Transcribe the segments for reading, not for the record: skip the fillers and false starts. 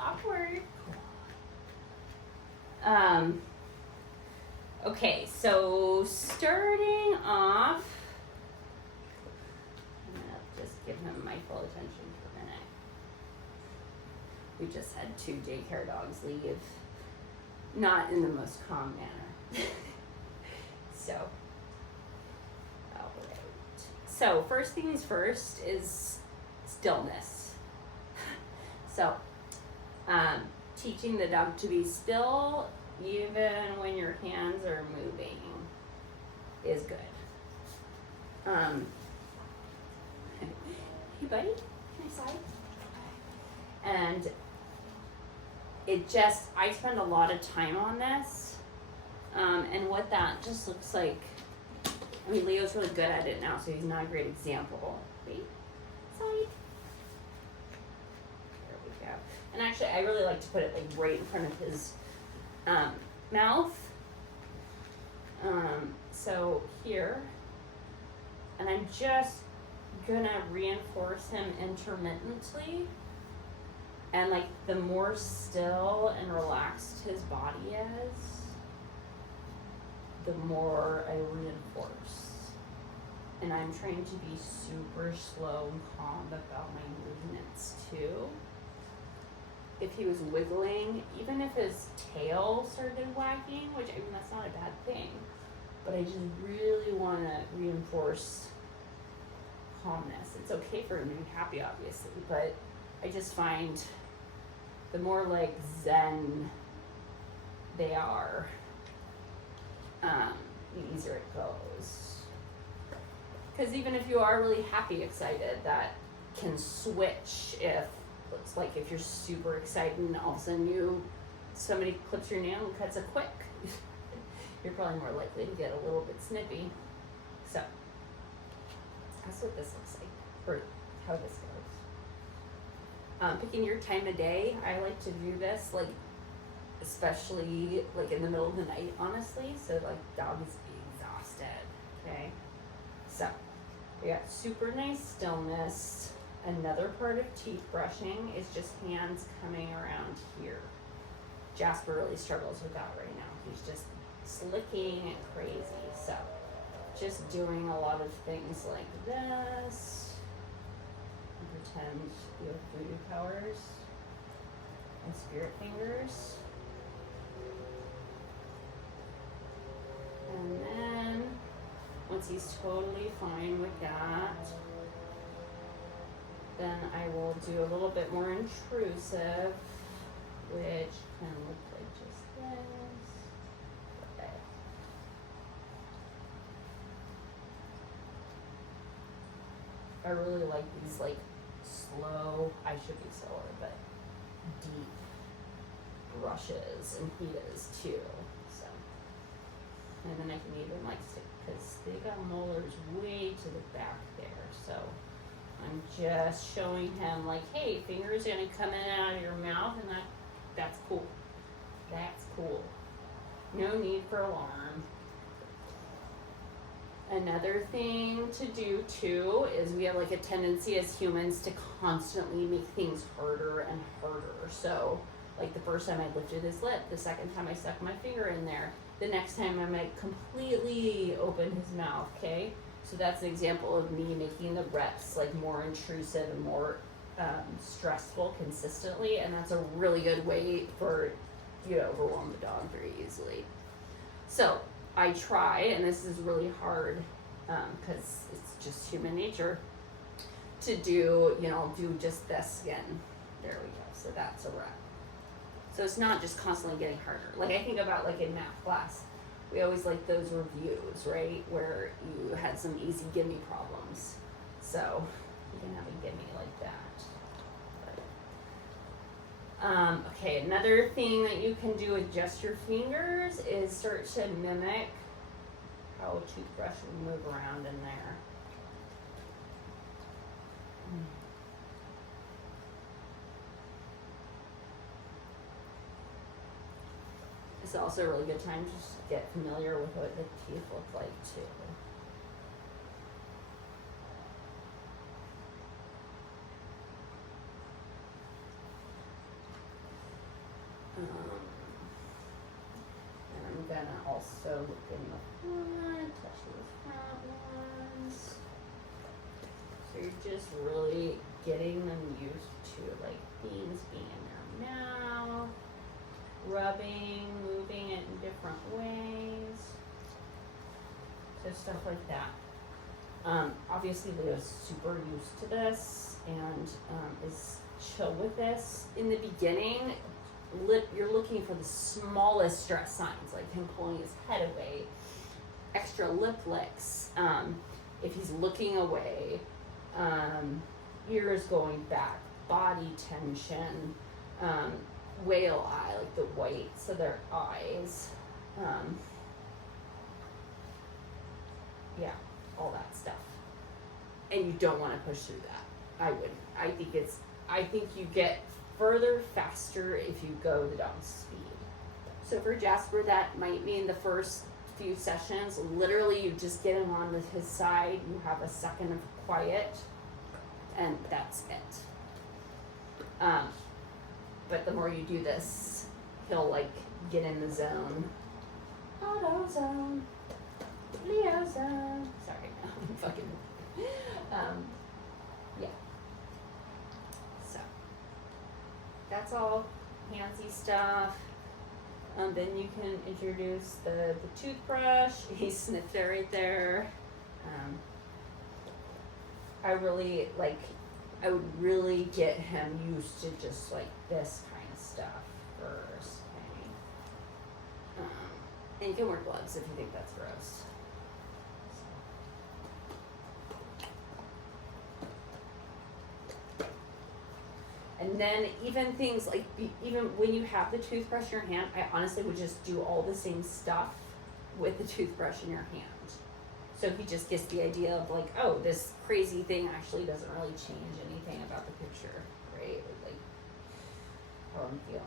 awkward. Okay, so starting off, I'm gonna just give him my full attention for a minute. We just had 2 daycare dogs leave, not in the most calm manner. So, alright. So, first things first is stillness. So, teaching the dog to be still even when your hands are moving is good. Hey buddy, can I slide? And I spend a lot of time on this, and what that just looks like, I mean, Leo's really good at it now, so he's not a great example. Wait, slide. There we go. And actually, I really like to put it like right in front of his mouth. So here, and I'm just gonna reinforce him intermittently. And like the more still and relaxed his body is, the more I reinforce. And I'm trying to be super slow and calm about my movements too. If he was wiggling, even if his tail started wagging, which I mean that's not a bad thing, but I just really want to reinforce calmness. It's okay for him to be happy, obviously, but I just find the more like zen they are, the easier it goes. Because even if you are really happy, excited, that can switch if it's like if you're super excited and all of a sudden somebody clips your nail and cuts it quick, you're probably more likely to get a little bit snippy. So that's what this looks like, or how this goes. Picking your time of day, I like to do this, like, especially like in the middle of the night, honestly, so like dog is exhausted, okay? So we got super nice stillness. Another part of teeth brushing is just hands coming around here. Jasper really struggles with that right now. He's just slicking and crazy, so just doing a lot of things like this. Pretend you have voodoo powers and spirit fingers. And then, once he's totally fine with that, then I will do a little bit more intrusive, which can look like just this. Okay. I really like these like slow, I should be slower, but deep brushes, and he is too, so. And then I can even like stick, because they got molars way to the back there, so I'm just showing him like, hey, fingers are gonna come in and out of your mouth, and that's cool. That's cool. No need for alarm. Another thing to do too is we have like a tendency as humans to constantly make things harder and harder. So like the first time I lifted his lip, the second time I stuck my finger in there, the next time I might completely open his mouth, okay? So that's an example of me making the reps like more intrusive and more stressful consistently, and that's a really good way for you to overwhelm the dog very easily. So I try, and this is really hard because it's just human nature, to do just this again. There we go. So that's a rep. So it's not just constantly getting harder. Like I think about like in math class, we always like those reviews, right? Where you had some easy gimme problems. So you can have a gimme like that. Okay, another thing that you can do with just your fingers is start to mimic how a toothbrush will move around in there. It's also a really good time to just get familiar with what the teeth look like too. gonna also look in the front, touch those front ones. So you're just really getting them used to like things being in their mouth, rubbing, moving it in different ways. So stuff like that. Obviously Leo's super used to this and is chill with this. In the beginning, you're looking for the smallest stress signs, like him pulling his head away, extra lip licks, if he's looking away, ears going back, body tension, whale eye, like the whites of their eyes, yeah, all that stuff. And you don't want to push through that. I wouldn't. I think you get further faster if you go the dog's speed. So for Jasper, that might mean the first few sessions, literally you just get him on with his side, you have a second of quiet, and that's it. But the more you do this, he'll like get in the zone. Auto zone. Leo zone. Sorry, I'm fucking. Yeah. So that's all handsy stuff. Then you can introduce the toothbrush. He sniffed it right there. I would really get him used to just like this kind of stuff first. Okay? And you can wear gloves if you think that's gross. And then even things like, even when you have the toothbrush in your hand, I honestly would just do all the same stuff with the toothbrush in your hand. So he just gets the idea of like, oh, this crazy thing actually doesn't really change anything about the picture, right? Like how I'm feeling.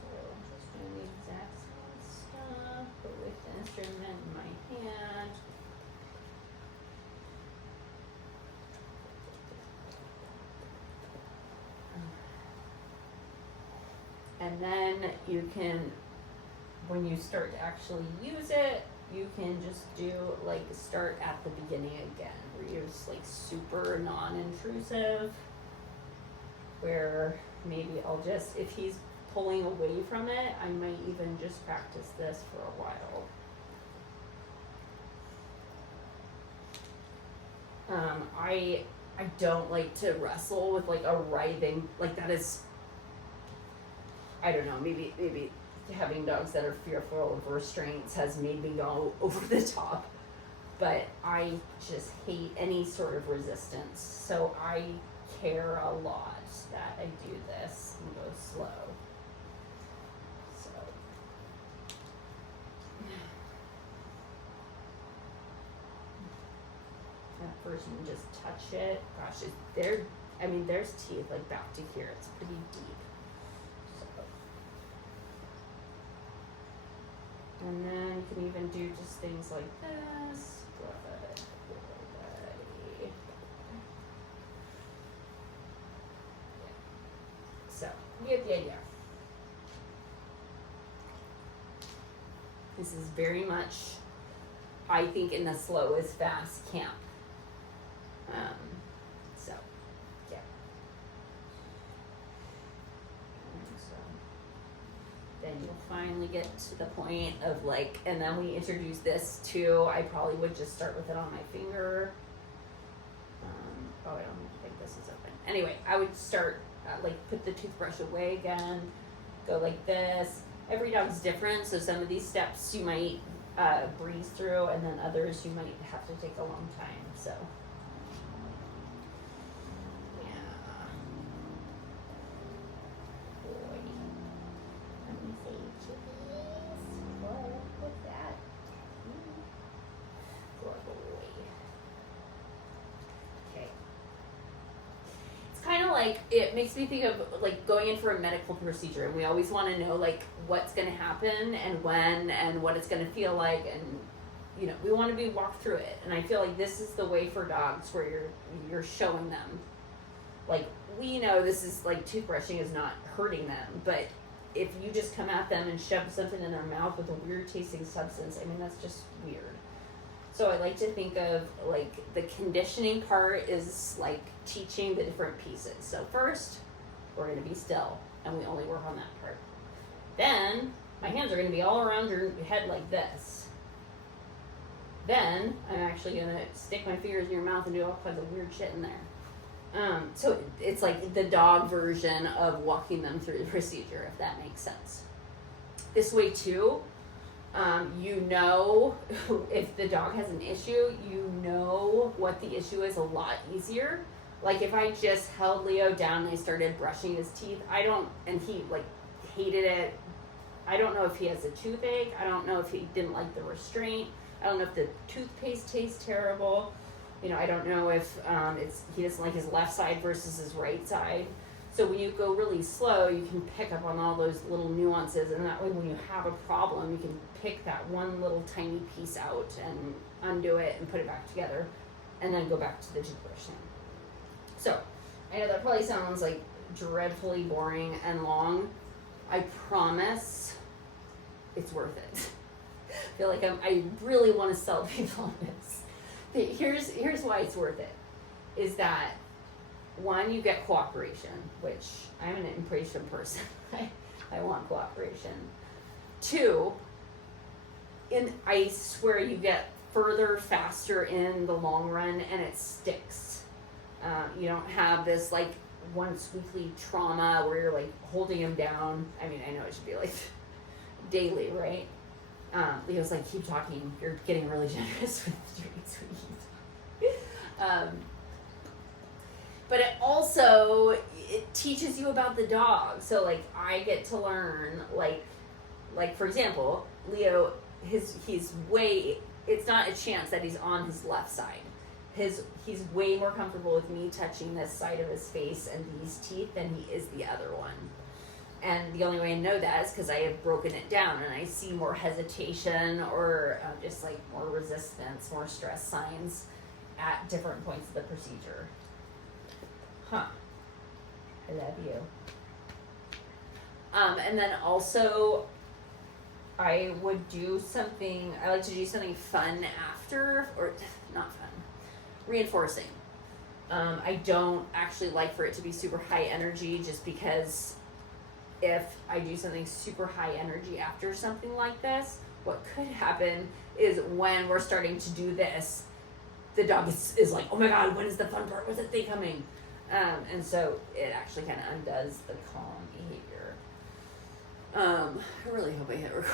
So just doing the exact same stuff, but with the instrument in my hand. And then you can, when you start to actually use it, you can just do like start at the beginning again, where you're just like super non-intrusive, where maybe I'll just, if he's pulling away from it, I might even just practice this for a while. I don't like to wrestle with like a writhing, like that is, I don't know, maybe having dogs that are fearful of restraints has made me go over the top, but I just hate any sort of resistance. So I care a lot that I do this and go slow. So at first you can just touch it. Gosh, there's teeth like back to here. It's pretty deep. And then you can even do just things like this. Good. Yeah. So, you get the idea. This is very much, I think, in the slow is fast camp. So, yeah. Then you'll finally get to the point of like, and then we introduce this too. I probably would just start with it on my finger. I don't think this is open. Anyway, I would start, like put the toothbrush away again, go like this. Every dog's different, so some of these steps you might breeze through, and then others you might have to take a long time, so. Like, it makes me think of like going in for a medical procedure, and we always want to know like what's going to happen and when and what it's going to feel like, and you know, we want to be walked through it. And I feel like this is the way for dogs where you're showing them, like, we know this is like toothbrushing is not hurting them, but if you just come at them and shove something in their mouth with a weird tasting substance, I mean, that's just weird. So I like to think of like the conditioning part is like teaching the different pieces. So first, we're going to be still, and we only work on that part. Then my hands are going to be all around your head like this. Then I'm actually going to stick my fingers in your mouth and do all kinds of weird shit in there. So it's like the dog version of walking them through the procedure, if that makes sense. This way too, you know, if the dog has an issue, you know what the issue is a lot easier. Like if I just held Leo down and I started brushing his teeth, and he like hated it. I don't know if he has a toothache. I don't know if he didn't like the restraint. I don't know if the toothpaste tastes terrible. You know, I don't know if he doesn't like his left side versus his right side. So when you go really slow, you can pick up on all those little nuances, and that way when you have a problem, you can pick that one little tiny piece out and undo it and put it back together, and then go back to the toothbrushing. So, I know that probably sounds like dreadfully boring and long. I promise it's worth it. I feel like I really want to sell people on this. Here's why it's worth it, is that one, you get cooperation, which I'm an impatient person. I want cooperation. Two, I swear you get further faster in the long run, and it sticks. You don't have this like once weekly trauma where you're like holding him down. I mean, I know it should be like daily, right? Leo's like, keep talking. You're getting really generous with the treats we eat. But it also, it teaches you about the dog. So like I get to learn, like for example, Leo, it's not a chance that he's on his left side. He's way more comfortable with me touching this side of his face and these teeth than he is the other one. And the only way I know that is because I have broken it down and I see more hesitation or just like more resistance, more stress signs at different points of the procedure. Huh. I love you. And then also, I like to do something fun after, or not fun, reinforcing. I don't actually like for it to be super high energy, just because if I do something super high energy after something like this, what could happen is when we're starting to do this, the dog is like, oh my god, when is the fun part? When's the thing coming? And so it actually kind of undoes the calm behavior. I really hope I hit record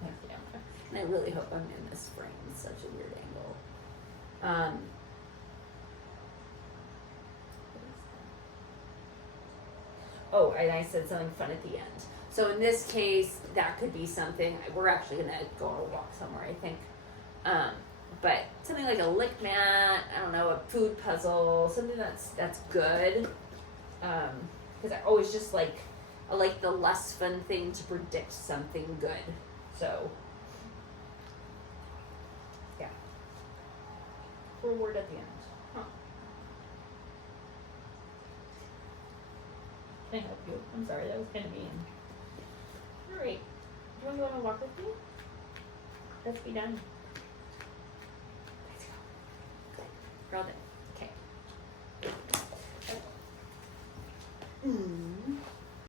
on my camera. And I really hope I'm in this frame. It's such a weird angle. Oh, and I said something fun at the end. So in this case, that could be something, we're actually going to go on a walk somewhere, I think. But something like a lick mat, I don't know, a food puzzle, something that's good. Because I always just I like the less fun thing to predict something good. So, yeah. Reward at the end. Huh. Can I help you? I'm sorry, that was kind of mean. Alright. Do you want to go on a walk with me? Let's be done. Let's go. Good. We're all done.